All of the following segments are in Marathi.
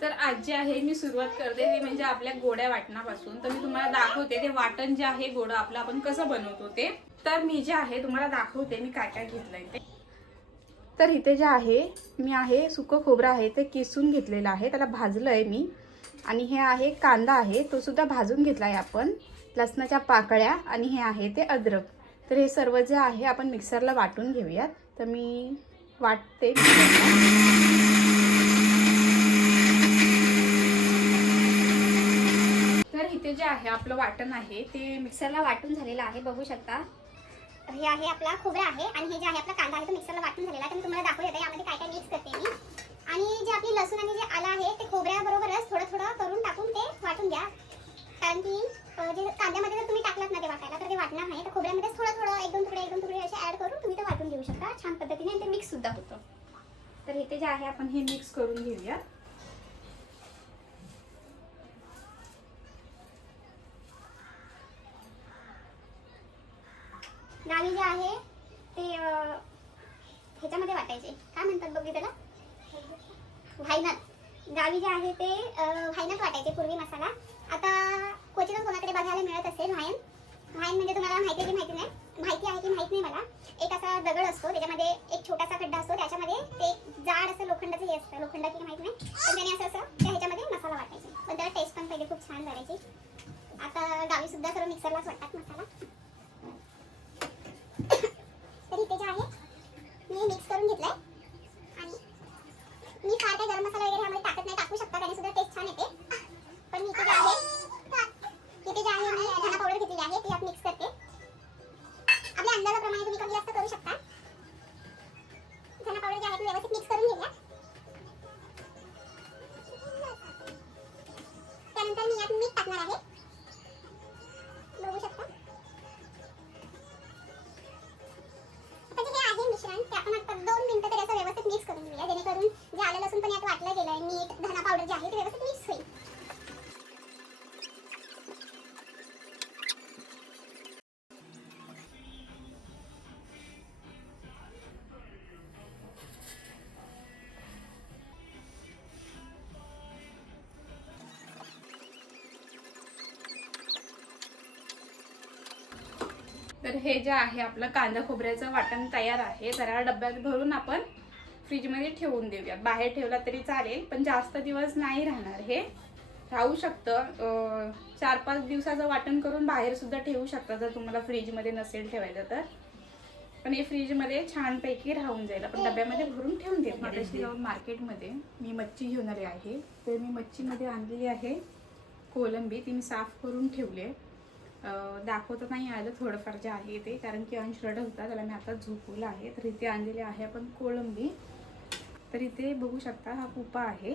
तर आज जे आहे मी सुरुवात करते ते म्हणजे आपल्या गोड्या वाटणापासून. तर मी तुम्हाला दाखवते ते वाटण जे आहे गोड आपलं आपण कसं बनवतो ते. तर मी जे आहे तुम्हाला दाखवते मी काय काय घेतलंय ते. तर इथे जे आहे मी आहे सुकं खोबरं आहे ते किसून घेतलेलं आहे, त्याला भाजलंय मी. आणि हे आहे कांदा आहे, तो सुद्धा भाजून घेतलाय आपण. लसणाच्या पाकळ्या आणि हे आहे ते अद्रक. तर हे सर्व जे आहे आपण मिक्सरला वाटून घेऊयात. तर मी वाटते. तर इथे जे आहे आपलं वाटण आहे ते मिक्सरला वाटून झालेलं आहे, बघू शकता. हे आहे आपला खोबरा आहे आणि हे जे आहे आपला कांदा आहे तो मिक्सरला वाटून झालेला आहे. तर मी तुम्हाला दाखवू देते यामध्ये काय काय मिक्स करते मी. आणि जे आपली लसूण आणि जे आलं आहे ते खोबऱ्याबरोबरच थोडं थोडं करून टाकून ते वाटून द्या. कारण की जे कांद्यामध्ये जर तुम्ही टाकलात ना ते वाटायला तर ते वाटणार नाही. तर खोबऱ्यामध्ये थोडं थोडं एक दोन तुकडे असे ऍड करून तुम्ही ते वाटून घेऊ शकता छान पद्धतीने आणि ते मिक्स सुद्धा होतं. तर इथे जे आहे आपण हे मिक्स करून घेऊया. गावी जे आहे ते ह्याच्यामध्ये वाटायचे, काय म्हणतात बघू त्याला, व्हायनत. गावी जे आहे ते व्हायनत वाटायचे पूर्वी मसाला. आता क्वचितच कोणाकडे बघायला मिळत असेल व्हायन. व्हायन म्हणजे तुम्हाला माहिती आहे की माहिती नाही, माहिती आहे की माहित नाही मला. एक असा दगड असतो, त्याच्यामध्ये एक छोटासा खड्डा असतो, त्याच्यामध्ये ते जाड असं लोखंडाचं हे असतं, लोखंडा की माहित नाही, पण त्याने असं त्या ह्याच्यामध्ये मसाला वाटायचे. पण त्याला टेस्ट पण पहिले खूप छान करायची. आता गावी सुद्धा सर्व मिक्सरलाच वाटतात मसाला. तर इथे जे आहे मी मिक्स करून घेतलंय आणि मी फार काही गरम मसाला वगैरे ह्यामध्ये टाकत नाही, टाकू शकता, त्याने सुद्धा टेस्ट छान येते. पण इथे जे आहे मी धना पावडर घेतलेली आहे, ती यात मिक्स करते. आपल्या अंदाजाप्रमाणे तुम्ही कमी जास्त करू शकता. धना पावडर जे आहे ती व्यवस्थित मिक्स करून घेऊया. त्यानंतर मी यात मीठ टाकणार आहे, बघू शकता. मिश्रण ते आपण आता 2 मिनिटं तरी असं व्यवस्थित मिक्स करून घेऊया, जेणेकरून जे आलं लसूण पण यात वाटलं गेलंय, मीठ धना पावडर जे आहे ते व्यवस्थित मिक्स होईल. तर हे जे आहे आपलं कांदा खोबऱ्याचं वाटण तयार आहे. तर या डब्यात भरून आपण फ्रीजमध्ये ठेवून देऊया. बाहेर ठेवला तरी चालेल, पण जास्त दिवस नाही राहणार. हे राहू शकतं. 4-5 दिवसाचं वाटण करून बाहेर सुद्धा ठेवू शकता जर तुम्हाला फ्रीजमध्ये नसेल ठेवायचं तर. पण हे फ्रीजमध्ये छानपैकी राहून जाईल. आपण डब्यामध्ये भरून ठेवून देऊ. मगाशी जाऊन मार्केटमध्ये मी मच्छी घेऊन आले आहे. तर मी मच्छीमध्ये आणलेली आहे कोलंबी. ती मी साफ करून ठेवली आहे. दाखवता नाही आलं थोडंफार जे आहे ते, कारण की अंश रडत होता, त्याला मी आता झोपवलं आहे. तर इथे आणलेले आहे आपण कोलंबी. तर इथे बघू शकता हा पुपा आहे.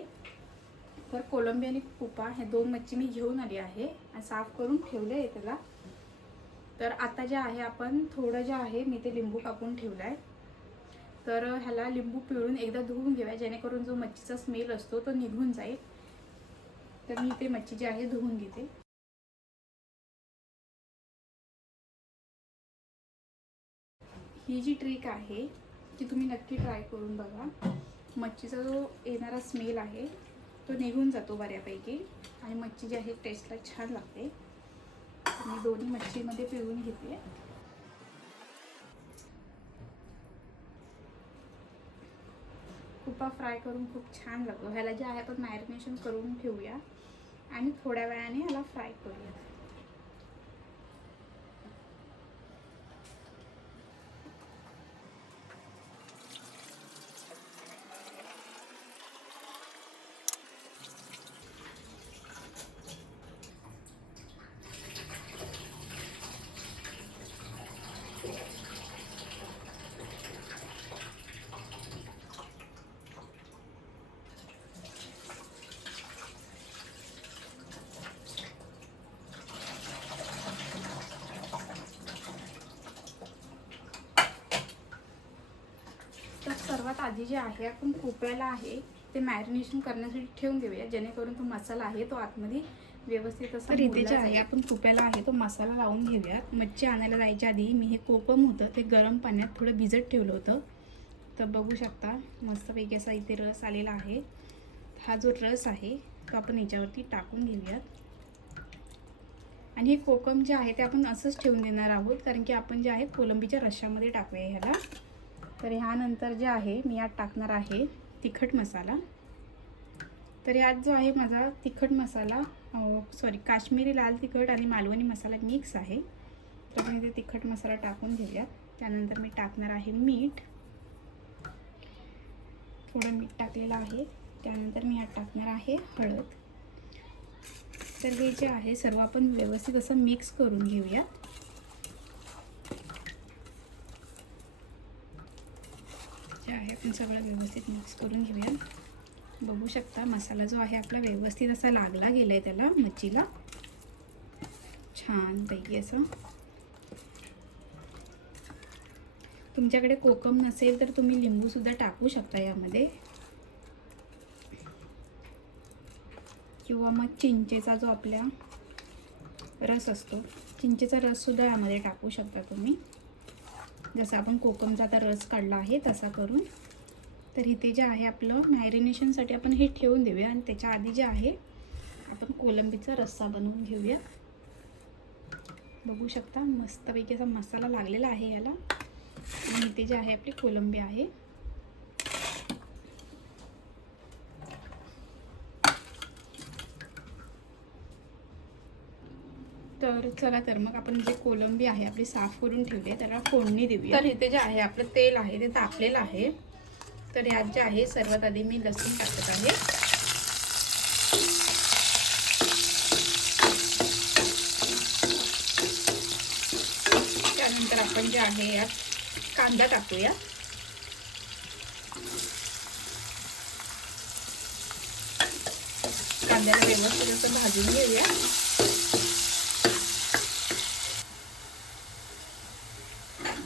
तर कोलंबी आणि पुपा हे 2 मच्छी मी घेऊन आली आहे आणि साफ करून ठेवले आहे त्याला. तर आता जे आहे आपण थोडं जे आहे मी ते लिंबू कापून ठेवलं आहे. तर ह्याला लिंबू पिळून एकदा धुवून घेऊया, जेणेकरून जो मच्छीचा स्मेल असतो तो निघून जाईल. तर मी ते मच्छी जी आहे धुवून घेते. ही जी ट्रिक आहे ती तुम्ही नक्की ट्राय करून बघा. मच्छीचा जो येणारा स्मेल आहे तो निघून जातो बऱ्यापैकी आणि मच्छी जी आहे टेस्टला छान लागते. मी दोन्ही मच्छीमध्ये पिळून घेते. पुपा फ्राय करून खूप छान लागतो. ह्याला जे आहे आपण मॅरिनेशन करून ठेवूया आणि थोड्या वेळाने ह्याला फ्राय करूया. तर सर्वात आधी जे आहे आपण खोबऱ्याला आहे ते मॅरिनेशन करण्यासाठी ठेवून देऊया, जेणेकरून तो मसाला आहे तो आतमध्ये व्यवस्थित असा. तर इथे जे आहे आपण खोबऱ्याला आहे तो मसाला लावून घेऊयात. मच्छी आणायला जायच्या आधी मी हे कोकम होतं ते गरम पाण्यात थोडं भिजत ठेवलं होतं. तर बघू शकता मस्तपैकी असा इथे रस आलेला आहे. हा जो रस आहे तो आपण याच्यावरती टाकून घेऊयात. आणि हे कोकम जे आहे ते आपण असंच ठेवून देणार आहोत, कारण की आपण जे आहे कोलंबीच्या रश्श्यामध्ये टाकूया ह्याला. तर ह्यानंतर जे आहे मी यात टाकणार आहे तिखट मसाला. तर यात जो आहे माझा तिखट मसाला काश्मीरी लाल तिखट आणि मालवणी मसाला मिक्स आहे. तर आपण इथे तिखट मसाला टाकून घेऊयात. त्यानंतर मी टाकणार आहे मीठ, थोडं मीठ टाकलेलं आहे. त्यानंतर मी यात टाकणार आहे हळद. तर हे जे आहे सर्व आपण व्यवस्थित असं मिक्स करून घेऊया. जे आहे आपण सगळं व्यवस्थित मिक्स करून घेऊया. बघू शकता मसाला जो आहे आपला व्यवस्थित असा लागला गेलाय त्याला मच्छीला, छान पैकी असं. तुमच्याकडे कोकम नसेल तर तुम्ही लिंबू सुद्धा टाकू शकता यामध्ये, किंवा मग चिंचेचा जो आपला रस असतो, चिंचेचा रस सुद्धा यामध्ये टाकू शकता तुम्ही, जसं आपण कोकमचा आता रस काढला आहे तसा करून. तर इथे जे आहे आपलं मॅरिनेशनसाठी आपण हे ठेवून देऊया. आणि त्याच्या आधी जे आहे आपण कोलंबीचा रस्सा बनवून घेऊया. बघू शकता मस्तपैकी असा मसाला लागलेला आहे याला. आणि इथे जे आहे आपली कोलंबी आहे. तर चला, तर मग आपण जे कोलंबी आहे आपली साफ करून ठेवली आहे त्याला फोडणी देऊया. तर इथे जे आहे आपलं तेल आहे ते तापलेलं आहे. तर यात जे आहे सर्वात आधी मी लसूण टाकत आहे. त्यानंतर आपण जे आहे यात कांदा टाकूया. कांद्याला व्यवस्थित असं भाजून घेऊया.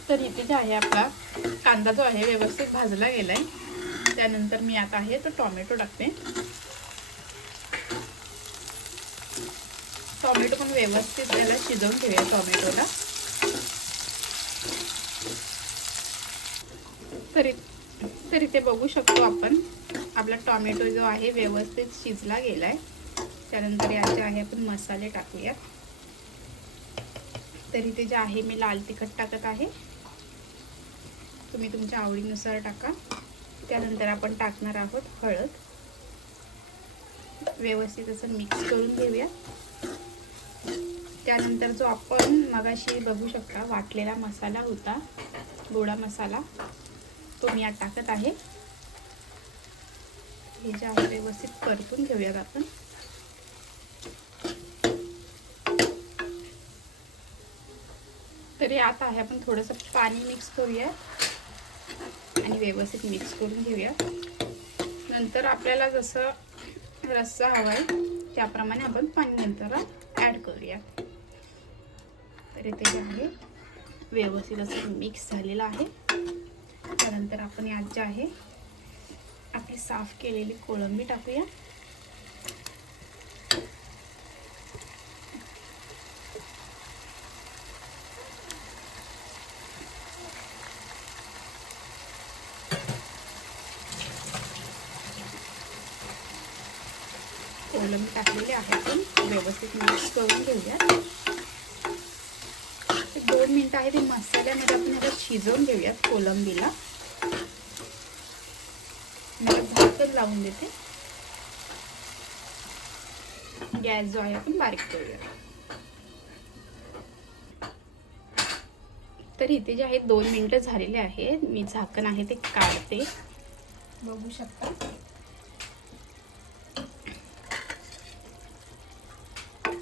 तर इथे जे आहे आपला कांदा जो आहे व्यवस्थित भाजला गेलाय. त्यानंतर मी आता आहे तो टोमॅटो टाकते. टोमॅटो पण व्यवस्थित त्याला शिजवून घेऊया टोमॅटोला. तर इथे बघू शकतो आपण आपला टोमॅटो जो आहे व्यवस्थित शिजला गेलाय. त्यानंतर याचे आहे आपण मसाले टाकूया. तर इथे जे आहे मी लाल तिखट टाकत आहे, तुम्ही तुमच्या आवडीनुसार टाका. त्यानंतर आपण टाकणार आहोत हळद. व्यवस्थित असं मिक्स करून घेऊया. त्यानंतर जो आपण मगाशी बघू शकता वाटलेला मसाला होता, गोडा मसाला, तो मी यात टाकत आहे. हे जे आहे व्यवस्थित परतून घेऊयात आपण. तर यात आहे आपण थोडंसं पाणी मिक्स करूया आणि व्यवस्थित मिक्स करून घेऊया. नंतर आपल्याला जसं रस्सा हवा आहे त्याप्रमाणे आपण पाणी नंतर ॲड करूया. तर इथे जे आहे व्यवस्थित असं मिक्स झालेलं आहे. त्यानंतर आपण यात जे आहे आपली साफ केलेली कोळंबी टाकूया. कोलंबी टाकलेली आहे आपण व्यवस्थित मिक्स करून घेऊया. 2 मिनिटं आहे ते मसाल्यामध्ये आपण आता शिजवून घेऊयात कोलंबीला. मला झाकण लावून देते. गॅस जो आहे आपण बारीक करूया. तर इथे जे आहे 2 मिनिटं झालेले आहेत. मी झाकण आहे ते काढते. बघू शकता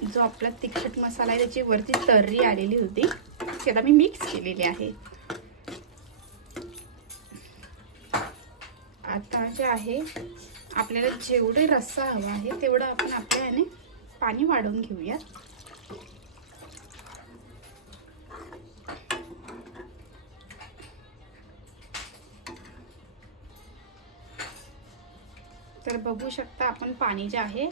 जो आपला तिखट मसाला आहे त्याची वरती तर्री आलेली होती, ती आता मी मिक्स केलेली आहे. आता जे आहे आपल्याला जेवढे रस्सा हवा आहे तेवढं आपण आपल्या याने पाणी वाढवून घेऊया. तर बघू शकता आपण पाणी जे आहे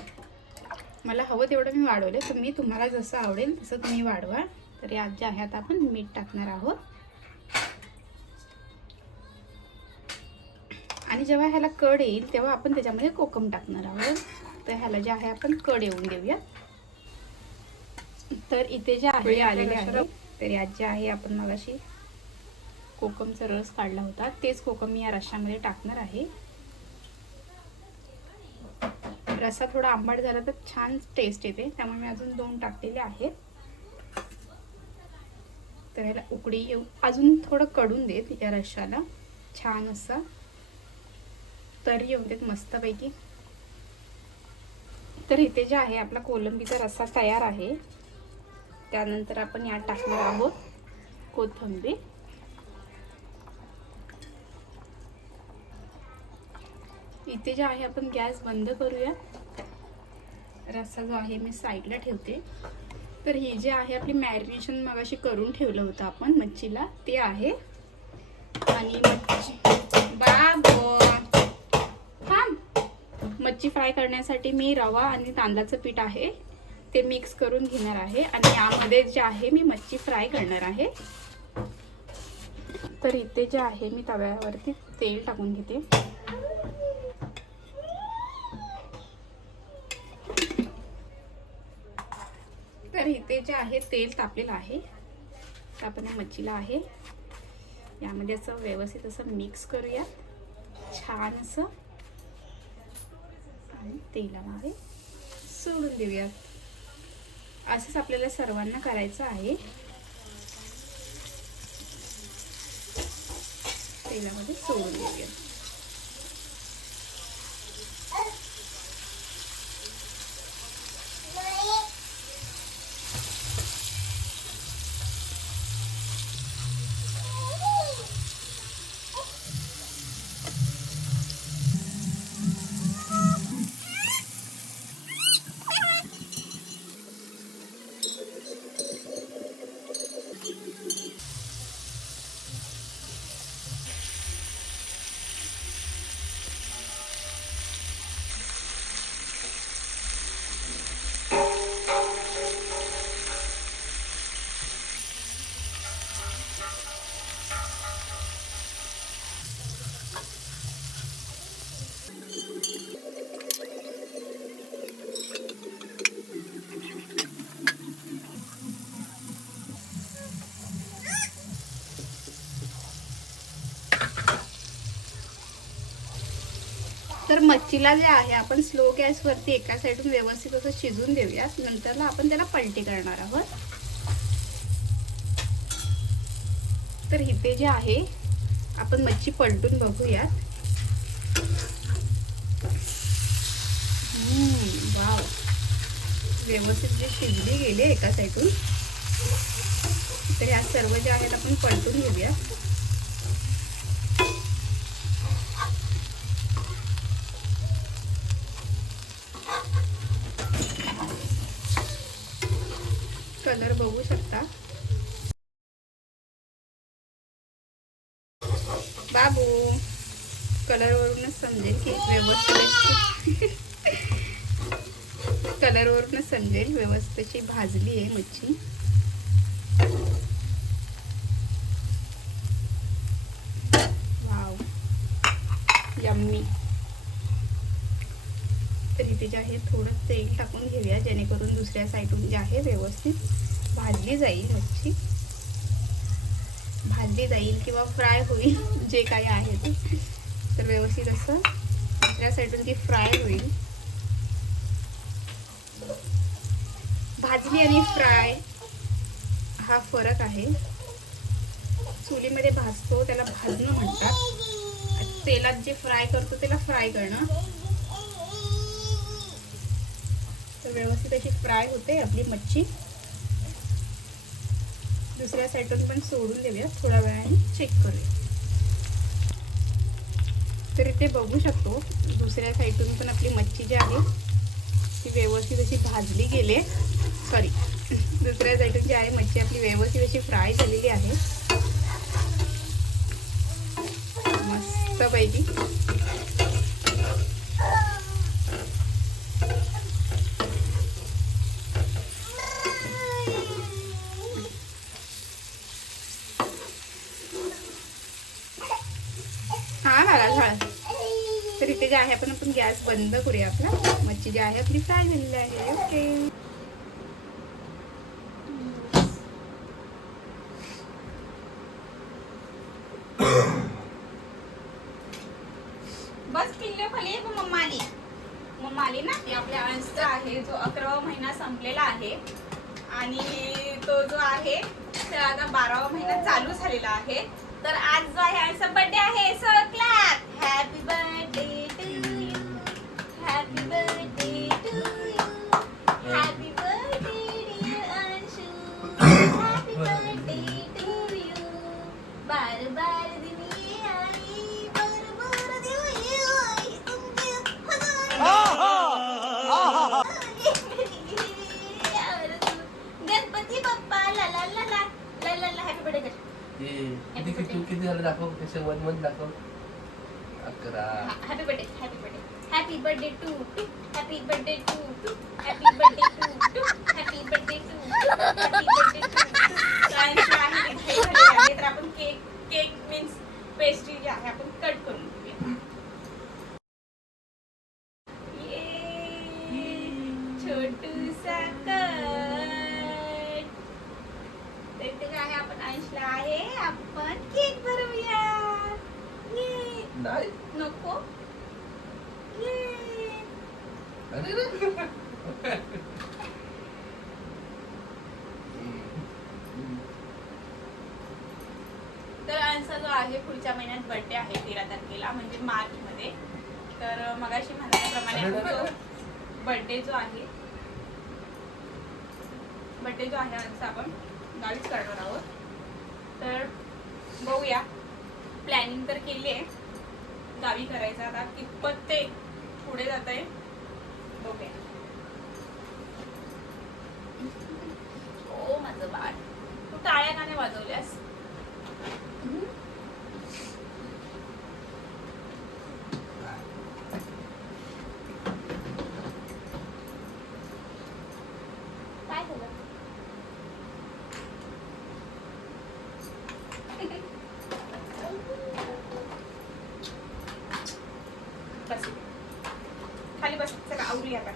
मला हवं तेवढं मी वाढवले. तुम्हाला जसं आवडेल तसं तुम्ही वाढवा. तर यात जे आहे आता आपण मीठ टाकणार आहोत. आणि जेव्हा ह्याला कड येईल तेव्हा आपण त्याच्यामध्ये कोकम टाकणार आहोत. तर ह्याला जे आहे आपण कड येऊन देऊया. तर इथे जे आहे आलेले आहे, तर यात जे आहे आपण मगाशी कोकमचा रस काढला होता तेच कोकम मी या रश्श्यामध्ये टाकणार आहे. रस्सा थोडा आंबट झाला तर छान टेस्ट येते, त्यामुळे मी अजून 2 टाकलेले आहेत. तर ह्याला उकळी येऊ, अजून थोडं कडून देत या रश्श्याला, छान असं तरी येऊन देत मस्तपैकी. तर इथे जे आहे आपला कोलंबीचा रस्सा तयार आहे. त्यानंतर आपण यात टाकणार आहोत कोथिंबीर. इथे जे आहे आपण गॅस बंद करूया. रस्सा जो आहे मी साईडला ठेवते. तर ही जे आहे आपली मॅरिनेशन मगाशी करून ठेवलं होतं आपण मच्छीला, ते आहे. आणि मच्छी फ्राय करण्यासाठी मी रवा आणि तांदळाचं पीठ आहे ते मिक्स करून घेणार आहे आणि यामध्ये जे आहे मी मच्छी फ्राय करणार आहे. तर इथे जे आहे मी तव्यावरती तेल टाकून घेते. तर इथे जे आहे तेल तापलेलं आहे. तर आपण या मच्छीला आहे यामध्ये असं व्यवस्थित असं मिक्स करूया छान असं आणि तेलामध्ये सोडून देऊयात. असंच आपल्याला सर्वांना करायचं आहे. तेलामध्ये सोडून देऊयात. तर मच्छीला जे आहे आपण स्लो गॅसवरती एका साईडून व्यवस्थित असं शिजून देऊयात. नंतर आपण त्याला पलटी करणार आहोत. तर इथे जे आहे आपण मच्छी पलटून बघूयात. वाव, व्यवस्थित जे शिजली गेली एका साईडून. तर या सर्व जे आहेत आपण पलटून घेऊया. कलर बघू शकता. बाबू, कलरवरूनच समजेल की व्यवस्थित कलरवरूनच समजेल व्यवस्थित अशी भाजली आहे मच्छी. Wow, yummy. तर इथे जे आहे थोडं तेल टाकून घेऊया जेणेकरून दुसऱ्या साईडून जे आहे व्यवस्थित भाजली जाईल मच्छी. भाजली जाईल किंवा फ्राय होईल जे काही आहे ते. तर व्यवस्थित असं दुसऱ्या साईडून ती फ्राय होईल. भाजली आणि फ्राय हा फरक आहे. चुलीमध्ये भाजतो त्याला भाजणं म्हणतात. तेलात जे फ्राय करतो त्याला फ्राय करणं. तर व्यवस्थित अशी फ्राय होते आपली मच्छी. दुसऱ्या साईडून पण सोडून देऊया, थोड्या वेळाने चेक करूया. तर इथे बघू शकतो दुसऱ्या साईडून पण आपली मच्छी जी आहे ती व्यवस्थित अशी भाजली गेली. सॉरी, दुसऱ्या साईडून जी आहे मच्छी आपली व्यवस्थित अशी फ्राय झालेली आहे मस्तपैकी. हा, झाला. आपण गॅस बंद करूया आपला. मच्छी जी आहे आपली फ्राय झालेली आहे. ओके. बस पिल्ले खाली मम्मा आली ना. ती आपल्या अंशचा आहे जो 11वा महिना संपलेला आहे आणि तो जो आहे तर आता 12वा महिना चालू झालेला आहे. तर आज जो आहे अंशचा बर्थडे आहे. So clap. Happy birthday to you. Happy birthday to you. Happy birthday dear Anshu. Happy birthday to you. बार बार दिनी आई बार बार दिनी आई तुमचे गणपती बाप्पा ला ला ला ला ला ला ला. हॅपी बर्थडे कर. किती झालं दाखव. त्याचे 1 दाखव. 11. Happy birthday. Happy birthday. Happy birthday to. Happy birthday to. Happy birthday to. Happy birthday to. Happy birthday to. तर आपण केक मीन्स पेस्ट्री जी आहे आपण कट करून घेऊया. छोटूसा कट. ते काय आहे आपण अंशला आहे आपण केक भरूया. ये नाही. नको. ये अरे तर अंशचा जो आहे पुढच्या महिन्यात बर्थडे आहे 13 तारखेला म्हणजे मार्च मध्ये. तर मगाशी म्हटल्याप्रमाणे बर्थडे जो आहे अंशचा आपण गावीच करणार आहोत. तर बघूया. प्लॅनिंग तर केली आहे गावी करायचं. आता कितपत ते पुढे जात आहे बघूया. ओ माझं बाळ, तू टाळ्या का नाही वाजवल्यास? काय झालं? बस खाली बस. चला आवरूया आपण.